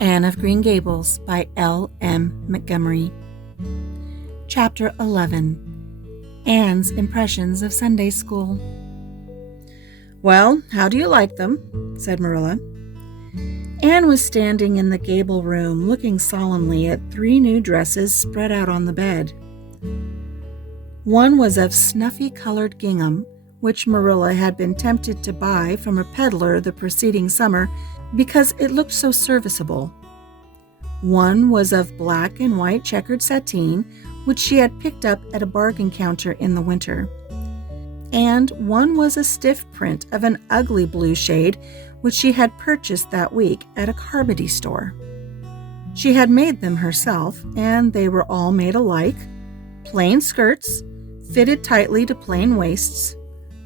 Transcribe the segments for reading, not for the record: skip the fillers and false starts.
Anne of Green Gables by L. M. Montgomery. Chapter 11. Anne's Impressions of Sunday School. "Well, how do you like them?" said Marilla. Anne was standing in the gable room, looking solemnly at 3 new dresses spread out on the bed. One was of snuffy-colored gingham, which Marilla had been tempted to buy from a peddler the preceding summer because it looked so serviceable. One was of black and white checkered sateen, which she had picked up at a bargain counter in the winter. And one was a stiff print of an ugly blue shade, which she had purchased that week at a Carmody store. She had made them herself, and they were all made alike, plain skirts, fitted tightly to plain waists,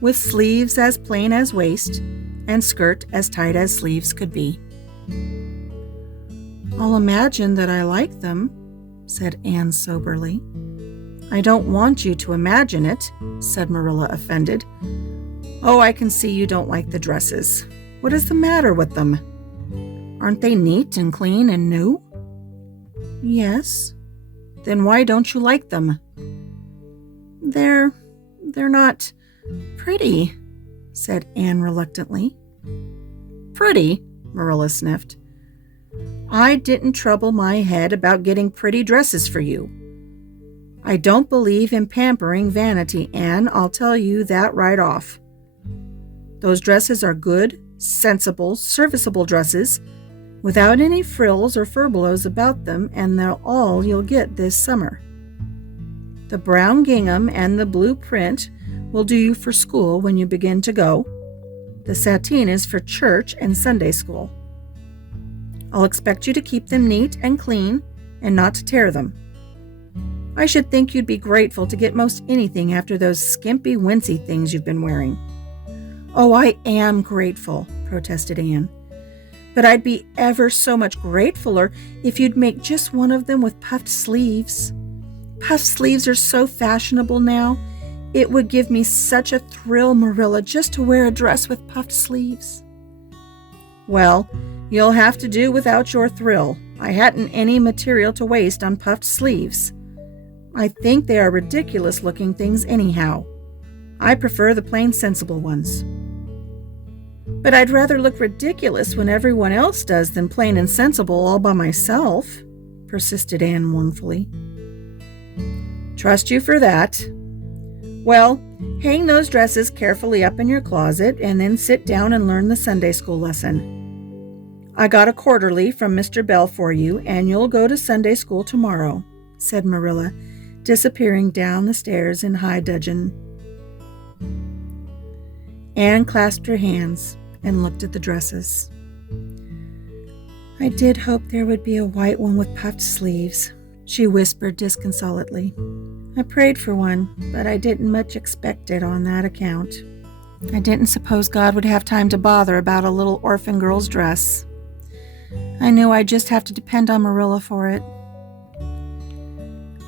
with sleeves as plain as waist, and skirt as tight as sleeves could be. "I'll imagine that I like them," said Anne soberly. "I don't want you to imagine it," said Marilla, offended. "Oh, I can see you don't like the dresses. What is the matter with them? Aren't they neat and clean and new?" "Yes." "Then why don't you like them?" They're not pretty," said Anne reluctantly. "Pretty?" Marilla sniffed. "I didn't trouble my head about getting pretty dresses for you. I don't believe in pampering vanity, Anne, I'll tell you that right off. Those dresses are good, sensible, serviceable dresses, without any frills or furbelows about them, and they're all you'll get this summer. The brown gingham and the blue print will do you for school when you begin to go. The sateen is for church and Sunday school. I'll expect you to keep them neat and clean and not to tear them. I should think you'd be grateful to get most anything after those skimpy, wincey things you've been wearing." "Oh, I am grateful," protested Anne. "But I'd be ever so much gratefuler if you'd make just one of them with puffed sleeves. Puffed sleeves are so fashionable now. It would give me such a thrill, Marilla, just to wear a dress with puffed sleeves." "Well, you'll have to do without your thrill. I hadn't any material to waste on puffed sleeves. I think they are ridiculous-looking things anyhow. I prefer the plain, sensible ones." "But I'd rather look ridiculous when everyone else does than plain and sensible all by myself," persisted Anne mournfully. "Trust you for that. Well, hang those dresses carefully up in your closet and then sit down and learn the Sunday school lesson. I got a quarterly from Mr. Bell for you, and you'll go to Sunday school tomorrow," said Marilla, disappearing down the stairs in high dudgeon. Anne clasped her hands and looked at the dresses. "I did hope there would be a white one with puffed sleeves," she whispered disconsolately. "I prayed for one, but I didn't much expect it on that account. I didn't suppose God would have time to bother about a little orphan girl's dress. I knew I'd just have to depend on Marilla for it.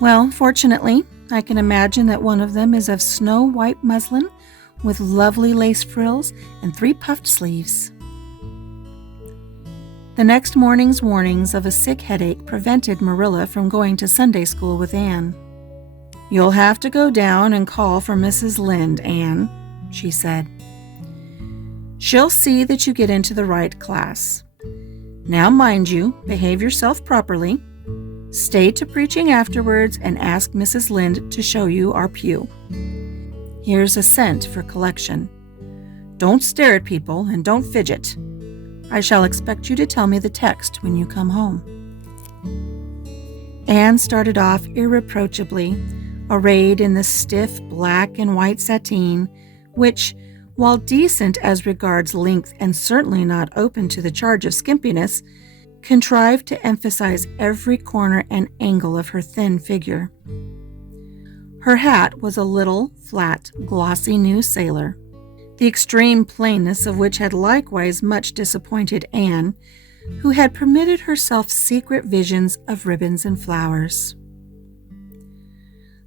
Well, fortunately, I can imagine that one of them is of snow-white muslin with lovely lace frills and 3 puffed sleeves." The next morning's warnings of a sick headache prevented Marilla from going to Sunday school with Anne. "You'll have to go down and call for Mrs. Lynde, Anne," she said. "She'll see that you get into the right class. Now mind you, behave yourself properly. Stay to preaching afterwards and ask Mrs. Lynde to show you our pew. Here's a cent for collection. Don't stare at people and don't fidget. I shall expect you to tell me the text when you come home." Anne started off irreproachably, arrayed in the stiff black and white sateen, which, while decent as regards length and certainly not open to the charge of skimpiness, contrived to emphasize every corner and angle of her thin figure. Her hat was a little, flat, glossy new sailor, the extreme plainness of which had likewise much disappointed Anne, who had permitted herself secret visions of ribbons and flowers.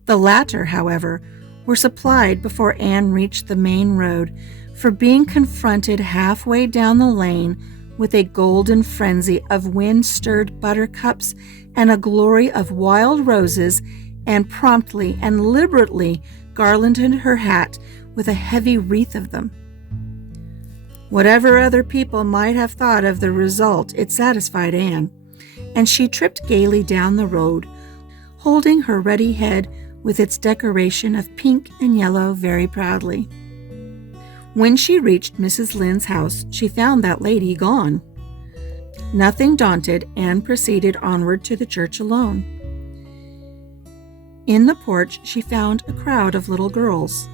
The latter, however, were supplied before Anne reached the main road, for being confronted halfway down the lane with a golden frenzy of wind-stirred buttercups and a glory of wild roses, and promptly and liberally garlanded her hat with a heavy wreath of them. Whatever other people might have thought of the result, it satisfied Anne, and she tripped gaily down the road, holding her ruddy head with its decoration of pink and yellow very proudly. When she reached Mrs. Lynde's house, she found that lady gone. Nothing daunted, Anne proceeded onward to the church alone. In the porch, she found a crowd of little girls,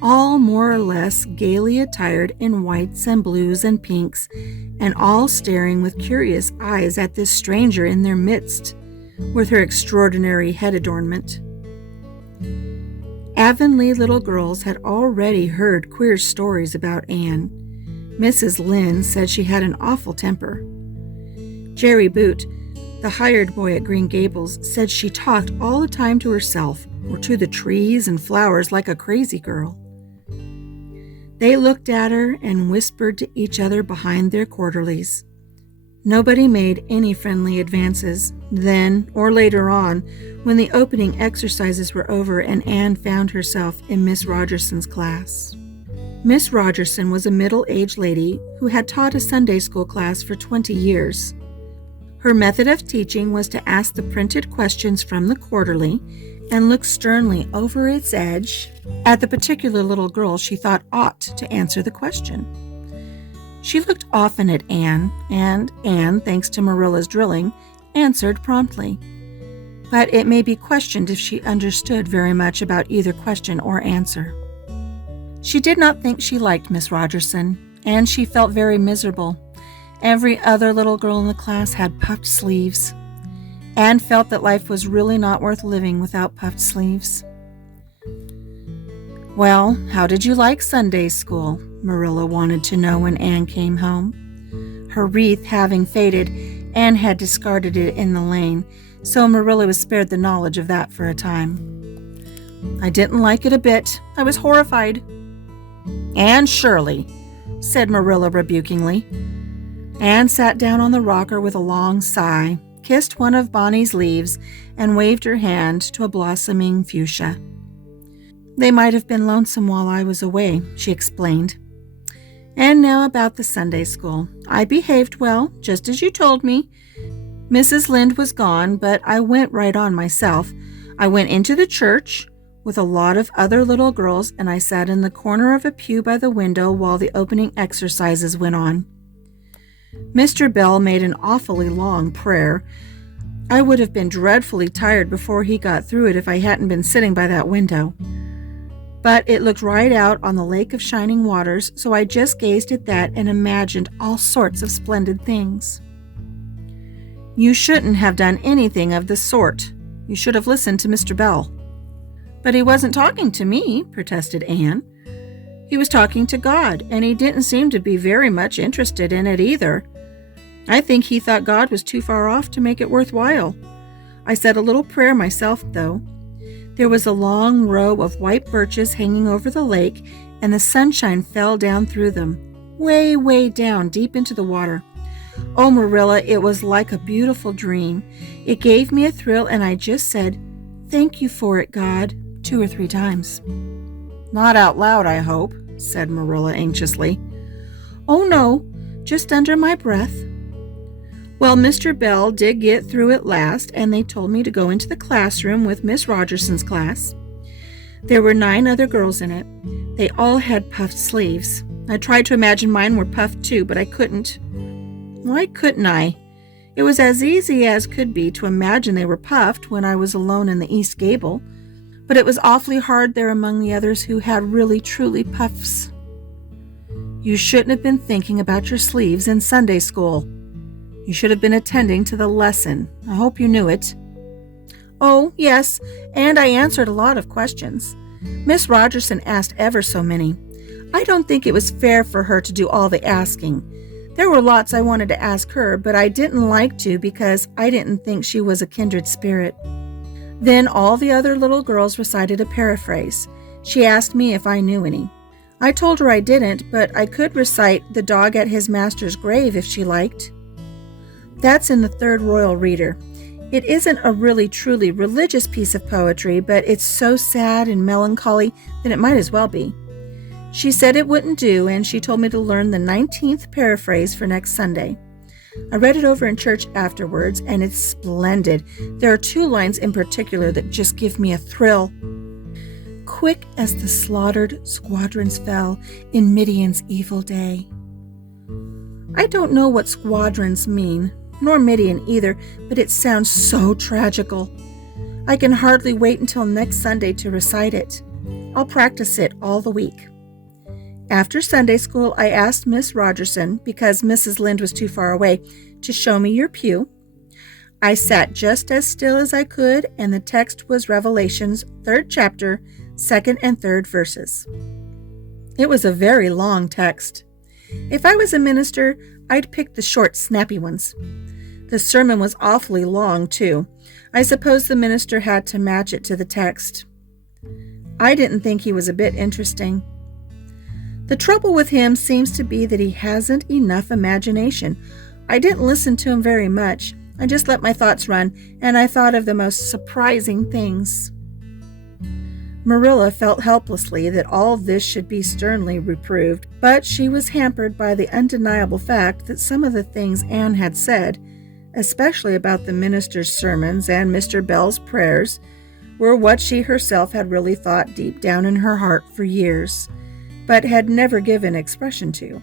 all more or less gaily attired in whites and blues and pinks, and all staring with curious eyes at this stranger in their midst, with her extraordinary head adornment. Avonlea little girls had already heard queer stories about Anne. Mrs. Lynde said she had an awful temper. Jerry Boot, the hired boy at Green Gables, said she talked all the time to herself or to the trees and flowers like a crazy girl. They looked at her and whispered to each other behind their quarterlies. Nobody made any friendly advances. Then, or later on, when the opening exercises were over and Anne found herself in Miss Rogerson's class. Miss Rogerson was a middle-aged lady who had taught a Sunday school class for 20 years. Her method of teaching was to ask the printed questions from the quarterly and look sternly over its edge at the particular little girl she thought ought to answer the question. She looked often at Anne, and Anne, thanks to Marilla's drilling, answered promptly. But it may be questioned if she understood very much about either question or answer. She did not think she liked Miss Rogerson, and she felt very miserable. Every other little girl in the class had puffed sleeves. Anne felt that life was really not worth living without puffed sleeves. "Well, how did you like Sunday school?" Marilla wanted to know when Anne came home. Her wreath having faded, Anne had discarded it in the lane, so Marilla was spared the knowledge of that for a time. "I didn't like it a bit. I was horrified." "Anne Shirley," said Marilla rebukingly. Anne sat down on the rocker with a long sigh, kissed one of Bonnie's leaves, and waved her hand to a blossoming fuchsia. "They might have been lonesome while I was away," she explained. "And now about the Sunday school. I behaved well, just as you told me. Mrs. Lynde was gone, but I went right on myself. I went into the church with a lot of other little girls, and I sat in the corner of a pew by the window while the opening exercises went on. Mr. Bell made an awfully long prayer. I would have been dreadfully tired before he got through it if I hadn't been sitting by that window. But it looked right out on the lake of shining waters, so I just gazed at that and imagined all sorts of splendid things." "You shouldn't have done anything of the sort. You should have listened to Mr. Bell." "But he wasn't talking to me," protested Anne. "He was talking to God, and he didn't seem to be very much interested in it either. I think he thought God was too far off to make it worthwhile. I said a little prayer myself, though. There was a long row of white birches hanging over the lake, and the sunshine fell down through them, way, way down, deep into the water. Oh, Marilla, it was like a beautiful dream. It gave me a thrill, and I just said, 'Thank you for it, God,' 2 or 3 times. "Not out loud, I hope," said Marilla anxiously. "Oh, no, just under my breath." "Well, Mr. Bell did get through at last, and they told me to go into the classroom with Miss Rogerson's class. There were 9 other girls in it. They all had puffed sleeves. I tried to imagine mine were puffed too, but I couldn't. Why couldn't I? It was as easy as could be to imagine they were puffed when I was alone in the east gable, but it was awfully hard there among the others who had really truly puffs. You shouldn't have been thinking about your sleeves in Sunday school. You should have been attending to the lesson. I hope you knew it." "Oh, yes, and I answered a lot of questions. Miss Rogerson asked ever so many. I don't think it was fair for her to do all the asking. There were lots I wanted to ask her, but I didn't like to because I didn't think she was a kindred spirit." Then all the other little girls recited a paraphrase. She asked me if I knew any. I told her I didn't, but I could recite The Dog at His Master's Grave if she liked. That's in the Third Royal Reader. It isn't a really truly religious piece of poetry, but it's so sad and melancholy that it might as well be. She said it wouldn't do, and she told me to learn the 19th paraphrase for next Sunday. I read it over in church afterwards, and it's splendid. There are 2 lines in particular that just give me a thrill. Quick as the slaughtered squadrons fell in Midian's evil day. I don't know what squadrons mean, nor Midian either, but it sounds so tragical. I can hardly wait until next Sunday to recite it. I'll practice it all the week. After Sunday school, I asked Miss Rogerson, because Mrs. Lynde was too far away, to show me your pew. I sat just as still as I could, and the text was Revelation's 3rd chapter, 2nd and 3rd verses. It was a very long text. If I was a minister, I'd pick the short, snappy ones. The sermon was awfully long, too. I suppose the minister had to match it to the text. I didn't think he was a bit interesting. The trouble with him seems to be that he hasn't enough imagination. I didn't listen to him very much. I just let my thoughts run, and I thought of the most surprising things. Marilla felt helplessly that all this should be sternly reproved, but she was hampered by the undeniable fact that some of the things Anne had said, especially about the minister's sermons and Mr. Bell's prayers, were what she herself had really thought deep down in her heart for years, but had never given expression to.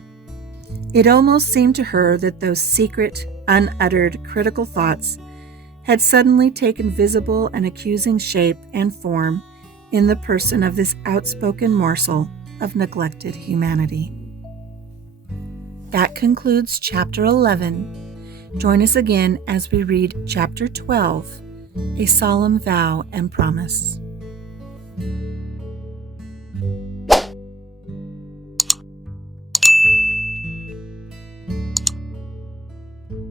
It almost seemed to her that those secret, unuttered, critical thoughts had suddenly taken visible and accusing shape and form in the person of this outspoken morsel of neglected humanity. That concludes Chapter 11. Join us again as we read Chapter 12, A Solemn Vow and Promise.